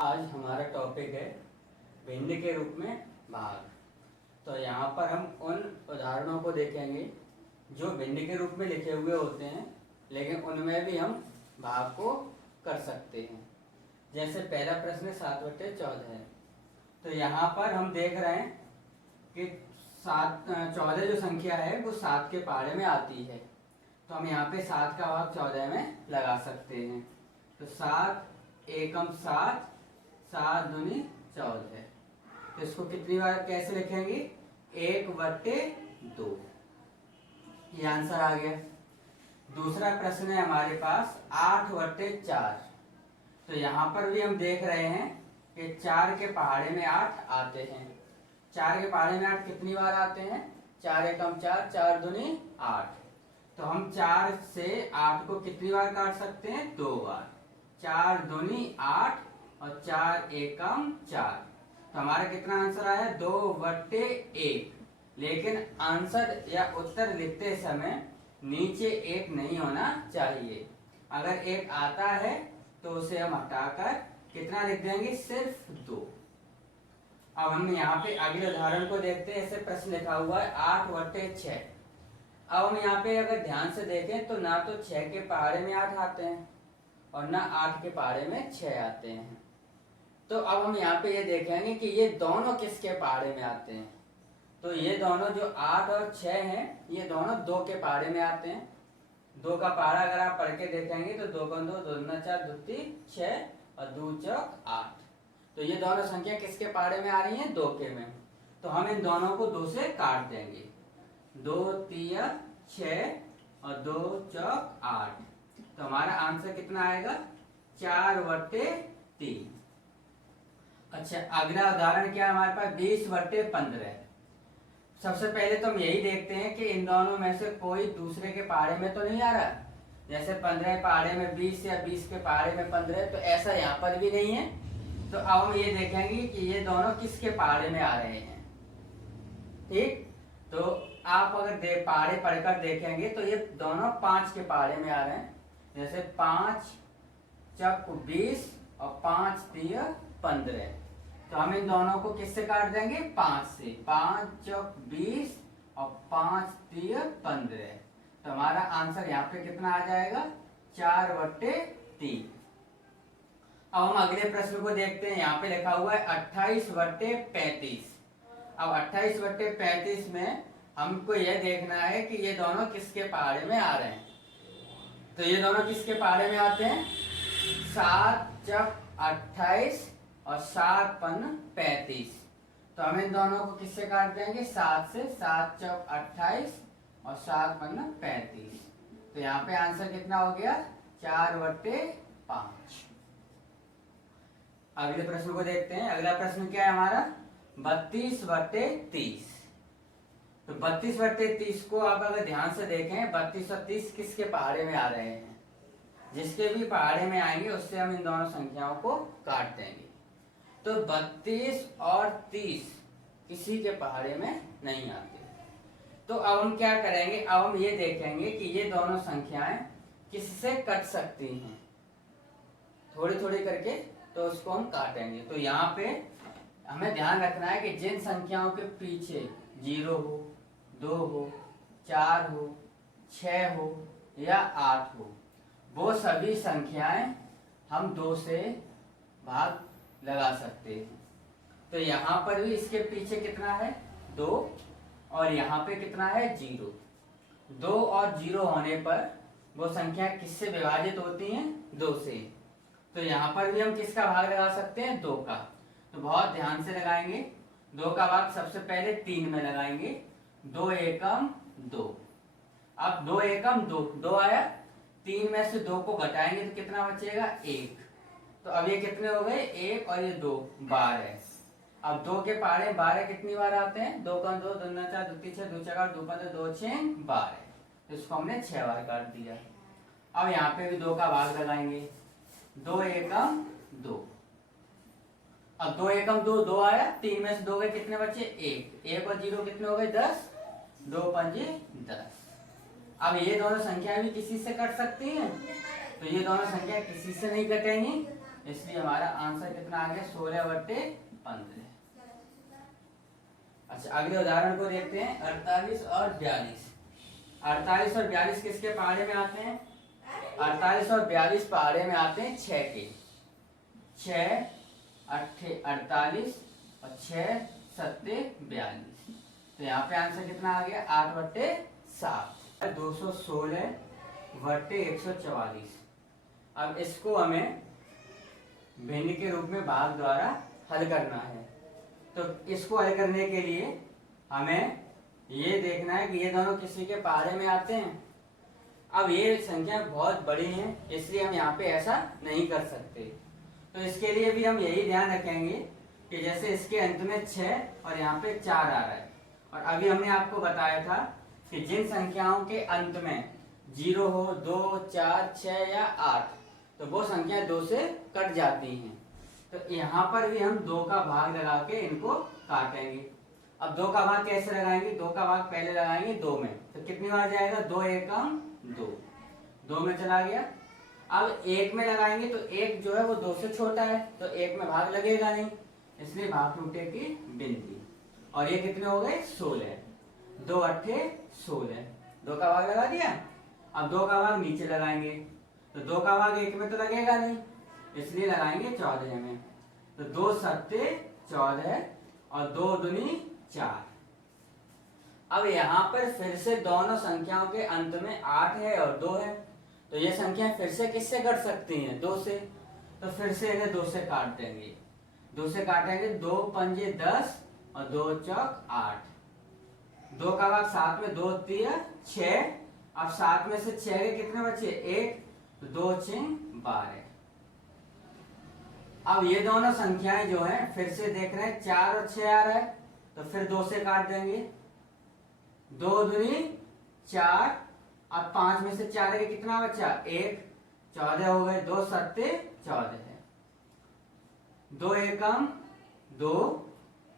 आज हमारा टॉपिक है भिन्न के रूप में भाग। तो यहाँ पर हम उन उदाहरणों को देखेंगे जो भिन्न के रूप में लिखे हुए होते हैं, लेकिन उनमें भी हम भाग को कर सकते हैं। जैसे पहला प्रश्न 7/14 है। तो यहाँ पर हम देख रहे हैं कि 14 जो संख्या है वो 7 के पहाड़े में आती है। तो हम यहाँ पे 7 का भाग 14 में लगा सकते हैं। तो 7 एकम 7, 7 दूनी 14। तो इसको कितनी बार कैसे लिखेंगे? 1/2। ये आंसर आ गया। दूसरा प्रश्न है हमारे पास 8/4। तो यहाँ पर भी हम देख रहे हैं कि 4 के पहाड़े में 8 आते हैं। 4 के पहाड़े में 8 कितनी बार आते हैं? 4 एकम 4, 4 दूनी 8। तो हम 4 से 8 को कितनी बार काट सकते हैं? 2 बार। 4 दूनी 8 और 4 एकम 4। तो हमारा कितना आंसर आया? 2/1। लेकिन आंसर या उत्तर लिखते समय नीचे 1 नहीं होना चाहिए। अगर 1 आता है तो उसे हम हटाकर कितना लिख देंगे? सिर्फ 2। अब हम यहाँ पे अगले उदाहरण को देखते हैं। ऐसे प्रश्न लिखा हुआ है 8/6। अब हम यहाँ पे अगर ध्यान से देखें तो ना तो 6 के पहाड़े में 8 आते हैं और ना 8 के पहाड़े में 6 आते हैं। तो अब हम यहाँ पे ये देखेंगे कि ये दोनों किसके पहाड़े में आते हैं। तो ये दोनों जो 8 और 6 हैं, ये दोनों 2 के पहाड़े में आते हैं। 2 का पहाड़ा अगर आप पढ़ के देखेंगे तो 2 × 2 2 × 4 2 × 6 और 2 × 8। तो ये दोनों संख्या किसके पहाड़े में आ रही हैं? 2 के में। तो हम इन दोनों को 2 से काट देंगे। 2 × 3 = 6 और 2 × 8। तो हमारा आंसर कितना आएगा? 4/3। अच्छा, अगला उदाहरण क्या है हमारे पास? 20/15। सबसे पहले तो हम यही देखते हैं कि इन दोनों में से कोई दूसरे के पहाड़े में तो नहीं आ रहा। जैसे 15 के पहाड़े में 20 या 20 के पहाड़े में 15, तो ऐसा यहाँ पर भी नहीं है। तो अब हम ये देखेंगे कि ये दोनों किसके पहाड़े में आ रहे हैं। ठीक, तो आप अगर पहाड़े पढ़कर देखेंगे तो ये दोनों 5 के पहाड़े में आ रहे हैं। जैसे 5 × 20 और 5 × 3 = 15। तो हम इन दोनों को किससे काट देंगे? 5 से। 5 × 20 और 5 × 3 = 15। तो हमारा आंसर यहाँ पे कितना आ जाएगा? 4/3। अब हम अगले प्रश्न को देखते हैं। यहाँ पे लिखा हुआ है 28/35। अब 28/35 में हमको यह देखना है कि ये दोनों किसके पहाड़े में आ रहे हैं। तो ये दोनों किसके पहाड़े में आते हैं? 7 × 28 और 7 × 35। तो हम इन दोनों को किससे काट देंगे? 7 से। 7 × 28 और 7 × 35। तो यहाँ पे आंसर कितना हो गया? 4/5। अगले प्रश्न को देखते हैं। अगला प्रश्न क्या है हमारा? 32/30। तो 32/30 को आप अगर ध्यान से देखें, 32 और 30 किसके पहाड़े में आ रहे हैं? जिसके भी पहाड़े में आएंगे उससे हम इन दोनों संख्याओं को काट देंगे। तो 32 और 30 किसी के पहाड़े में नहीं आते। तो अब हम क्या करेंगे? अब हम ये देखेंगे कि ये दोनों संख्याएं किससे कट सकती हैं। थोड़ी थोड़ी करके तो उसको हम काटेंगे। तो यहाँ पे हमें ध्यान रखना है कि जिन संख्याओं के पीछे 0 हो, 2 हो, 4 हो, 6 हो या 8 हो, वो सभी संख्याएं हम 2 से भाग लगा सकते हैं। तो यहाँ पर भी इसके पीछे कितना है? 2 और यहाँ पे कितना है? 0। 2 और 0 होने पर वो संख्या किससे विभाजित होती हैं? 2 से। तो यहाँ पर भी हम किसका भाग लगा सकते हैं? 2 का। तो बहुत ध्यान से लगाएंगे। 2 का भाग सबसे पहले 3 में लगाएंगे। 2 एकम 2। अब 2 एकम 2, 2 आया। 3 में से 2 को घटाएंगे तो कितना बचेगा? 1। तो अब ये कितने हो गए? 1 और ये 2, 12। अब 2 के पहाड़े 12 कितनी बार आते हैं? 2 × 2 2 × 4 2 × 6 2 × 4 2 × 15 2 × 6 = 12। तो इसको हमने 6 बार काट दिया। अब यहाँ पे भी 2 का भाग लगाएंगे। 2 एकम 2। अब 2 एकम 2, 2 आया। 3 में से 2 गए, कितने बचे? 1। 1 और 0 कितने हो गए? 10। 2 × 5 = 10। अब ये दोनों संख्याएं भी किसी से कट सकती हैं। तो ये दोनों संख्या किसी से नहीं कटेंगी। इसलिए हमारा आंसर कितना आ गया 16/15। अच्छा अगले उदाहरण को देखते हैं 48 और 42। 48 और 42 किसके पहाड़े में आते हैं? 48 और 42 पहाड़े में आते हैं 6 के। 6 अट्ठे 48 और 6 सत्ते 42। तो यहाँ पे आंसर कितना आ गया 8/7। 216/144। अब इसको हमें भिन्न के रूप में भाग द्वारा हल करना है। तो इसको हल करने के लिए हमें ये देखना है कि ये दोनों किसी के पहाड़े में आते हैं। अब ये संख्या बहुत बड़ी है इसलिए हम यहाँ पे ऐसा नहीं कर सकते। तो इसके लिए भी हम यही ध्यान रखेंगे कि जैसे इसके अंत में 6 और यहाँ पे 4 आ रहा है, और अभी हमने आपको बताया था कि जिन संख्याओं के अंत में 0 हो, 2, 4, 6 या 8 तो वो संख्या 2 से कट जाती हैं। तो यहाँ पर भी हम 2 का भाग लगा के इनको काटेंगे। अब 2 का भाग कैसे लगाएंगे? 2 का भाग पहले लगाएंगे 2 में, तो कितनी बार जाएगा? 2 एकम 2, 2 में चला गया। अब 1 में लगाएंगे तो 1 जो है वो 2 से छोटा है तो 1 में भाग लगेगा नहीं, इसलिए भाग टूटे की गिनती। और ये कितने हो गए? 16। 2 अट्ठे 16, 2 का भाग लगा दिया। अब 2 का भाग नीचे लगाएंगे तो 2 का भाग 1 में तो लगेगा नहीं, इसलिए लगाएंगे 14 में। तो 2 सत्ते 14 और 2 दूनी 4। अब यहाँ पर फिर से दोनों संख्याओं के अंत में 8 है और 2 है, तो ये संख्या फिर से किससे कट सकती हैं? 2 से। तो फिर से इन्हें 2 से काट देंगे। 2 से काटेंगे, 2 पंजे 10 और 2 चौक 8। 2 का भाग 7 में, 2 तिया 6। अब 7 में से 6 के कितने बचे? 1, तो 2 छिंग 12। अब ये दोनों संख्याएं जो हैं फिर से देख रहे हैं 4 और 6 आ रहा है, तो फिर 2 से काट देंगे। 2 दूनी 4। अब 5 में से 4 के कितना बचा? 1, 14 हो गए। 2 सत्ते 14 है। 2 एकम 2,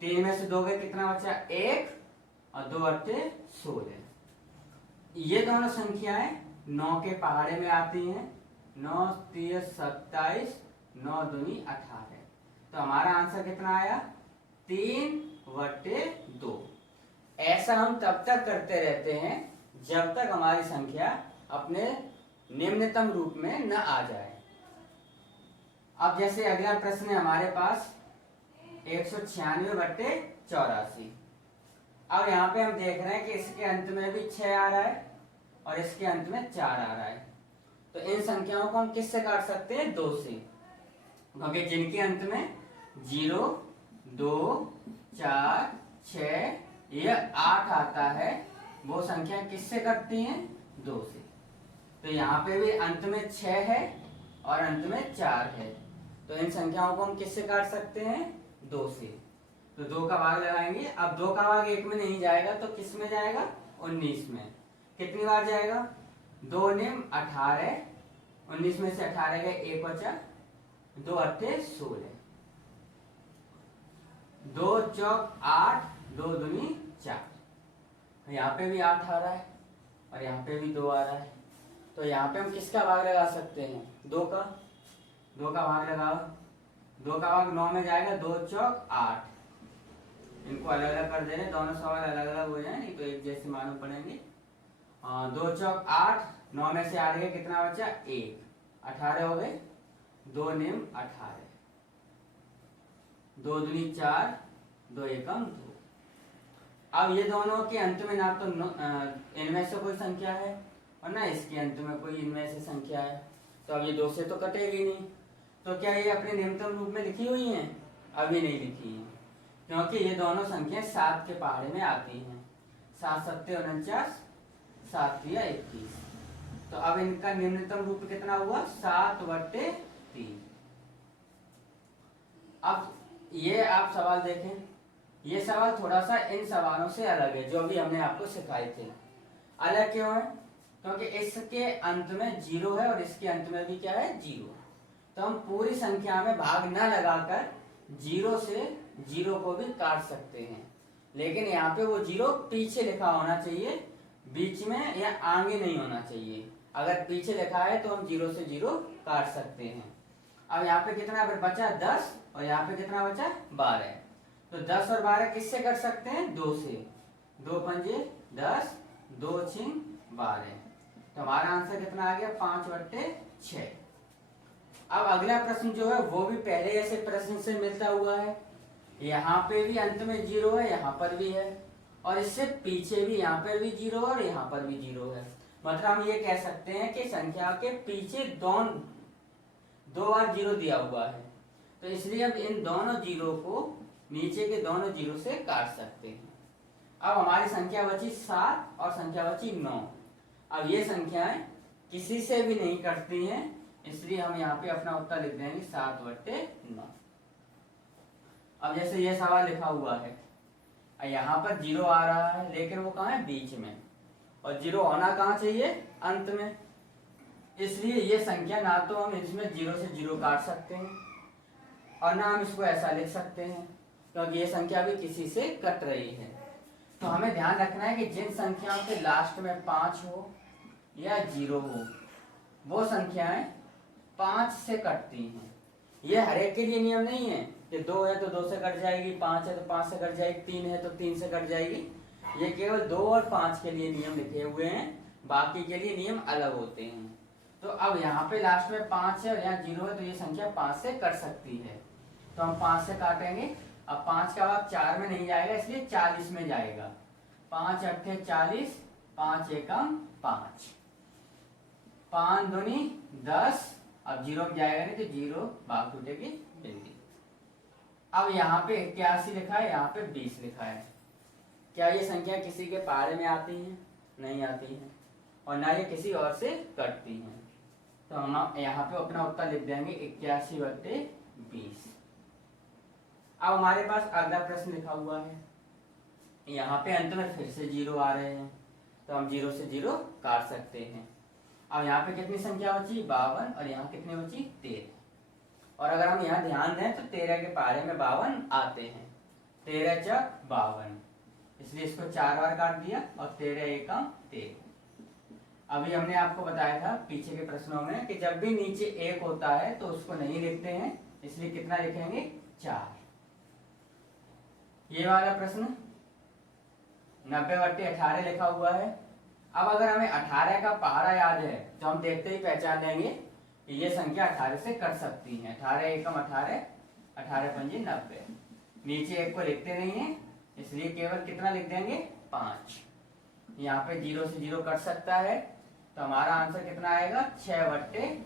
3 में से 2 गए कितना बचा? 1 और 2 अट्ठे 16। ये दोनों संख्याएं 9 के पहाड़े में आती हैं। 9 3 27, 9 दूनी 18। तो हमारा आंसर कितना आया? 3/2। ऐसा हम तब तक करते रहते हैं जब तक हमारी संख्या अपने निम्नतम रूप में न आ जाए। अब जैसे अगला प्रश्न है हमारे पास 196/84। अब यहाँ पे हम देख रहे हैं कि इसके अंत में भी 6 आ रहा है और इसके अंत में 4 आ रहा है, तो इन संख्याओं को हम किससे काट सकते हैं? 2 से, क्योंकि जिनके अंत में 0, 2, 4, 6 या 8 आता है वो संख्या किससे कटती हैं? 2 से। तो यहाँ पे भी अंत में 6 है और अंत में 4 है, तो इन संख्याओं को हम किससे काट सकते हैं? 2 से। तो 2 का भाग लगाएंगे। अब 2 का भाग 1 में नहीं जाएगा तो किस में जाएगा? 19 में। कितनी बार जाएगा? 2 निम 18, 19 में से 18 गए 1 बचा, 2 अट्ठे 16, 2 चौक 8, 2 दूनी 4। यहाँ पे भी 8 आ रहा है और यहाँ पे भी 2 आ रहा है, तो यहाँ पे हम किसका भाग लगा सकते हैं? 2 का। 2 का भाग लगाओ। 2 का भाग 9 में जाएगा, 2 चौक 8। इनको अलग अलग कर दे रहे, दोनों सवाल अलग अलग हो जाए, नहीं तो एक जैसे मालूम पड़ेंगे। 2 चौक 8, 9 में से 8 गए कितना बचा? 1, 18 हो गए। 2 निम 18, 2 दूनी 4, 2 एकम 2। अब ये दोनों के अंत में ना तो इनमें से कोई संख्या है और ना इसके अंत में कोई इनमें से संख्या है, तो अब ये 2 से तो कटेगी नहीं। तो क्या ये अपने निम्नतम रूप में लिखी हुई हैं? अभी नहीं लिखी हैं, क्योंकि ये दोनों संख्या 7 के पहाड़े में आती हैं। 7 सत्ते 49, 7 तिया 21। तो अब इनका निम्नतम रूप कितना हुआ? 7/3। अब ये आप सवाल देखें, ये सवाल थोड़ा सा इन सवालों से अलग है जो भी हमने आपको सिखाए थे। अलग क्यों है? क्योंकि इसके अंत में 0 है और इसके अंत में भी क्या है? 0। तो हम पूरी संख्या में भाग न लगाकर 0 से 0 को भी काट सकते हैं, लेकिन यहाँ पे वो 0 पीछे लिखा होना चाहिए, बीच में या आगे नहीं होना चाहिए। अगर पीछे लिखा है तो हम 0 से 0 काट सकते हैं। अब यहाँ पे कितना बचा 10 और यहाँ पे कितना बचा 12। तो 10 और 12 किससे कर सकते हैं 2 से, 2 पंजे 10, 2 छिंग 12। तो हमारा आंसर कितना आ गया 5/6। अब अगला प्रश्न जो है वो भी पहले ऐसे प्रश्न से मिलता हुआ है। यहाँ पे भी अंत में 0 है, यहाँ पर भी है, और इससे पीछे भी यहाँ पर भी 0 और यहाँ पर भी 0 है। मतलब हम ये कह सकते हैं कि संख्या के पीछे दो बार 0 दिया हुआ है। तो इसलिए अब इन दोनों 0 को नीचे के दोनों 0 से काट सकते हैं। अब हमारी संख्या बची 7 और संख्या बची 9। अब ये संख्याएं किसी से भी नहीं कटती हैं, इसलिए हम यहाँ पे अपना उत्तर लिख देंगे 7/9। अब जैसे ये सवाल लिखा हुआ है, यहाँ पर 0 आ रहा है लेकिन वो कहाँ है बीच में, और 0 होना कहाँ चाहिए अंत में। इसलिए ये संख्या ना तो हम इसमें 0 से 0 काट सकते हैं और ना हम इसको ऐसा लिख सकते हैं, क्योंकि ये संख्या भी किसी से कट रही है। तो हमें ध्यान रखना है कि जिन संख्याओं के लास्ट में 5 हो या 0 हो, वो संख्याएं 5 से कटती हैं। ये हर एक के लिए नियम नहीं है कि 2 है तो 2 से कट जाएगी, 5 है तो 5 से कट जाएगी, 3 है तो 3 से कट जाएगी। ये केवल 2 और 5 के लिए नियम लिखे हुए हैं, बाकी के लिए नियम अलग होते हैं। तो अब यहाँ पे लास्ट में 5 है और यहाँ 0 है, तो ये संख्या 5 से कट सकती है। तो हम 5 से काटेंगे। अब 5 का भाग 4 में नहीं जाएगा, इसलिए 40 में जाएगा। 5 अट्ठे 40, 5 एकम 5, 5 दूनी 10। अब 0 में जाएगा नहीं तो 0 भाग टूटेगी बिल्ली। अब यहाँ पे 81 लिखा है, यहाँ पे 20 लिखा है। क्या ये संख्या किसी के पहाड़े में आती है? नहीं आती है, और ना ये किसी और से कटती हैं। तो हम यहाँ पे अपना उत्तर लिख देंगे 81/20। अब हमारे पास अगला प्रश्न लिखा हुआ है, यहाँ पे अंत में फिर से 0 आ रहे हैं, तो हम 0 से 0 काट सकते हैं। अब यहाँ पे कितनी संख्या बची 52, और यहाँ कितनी बची 13। और अगर हम यहाँ ध्यान दें तो 13 के पहाड़े में 52 आते हैं। 13 चक 52, इसलिए इसको 4 बार काट दिया, और 13 एकम 13। अभी हमने आपको बताया था पीछे के प्रश्नों में कि जब भी नीचे 1 होता है तो उसको नहीं लिखते हैं, इसलिए कितना लिखेंगे 4। ये वाला प्रश्न 90/18 लिखा हुआ है। अब अगर हमें 18 का पहाड़ा याद है तो हम देखते ही पहचान लेंगे कि ये संख्या 18 से कट सकती है। 18 एकम 18, 18 पंजे 90। नीचे 1 को लिखते नहीं है, इसलिए केवल कितना लिख देंगे 5। यहाँ पे 0 से 0 कट सकता है, तो हमारा आंसर कितना आएगा 6/5।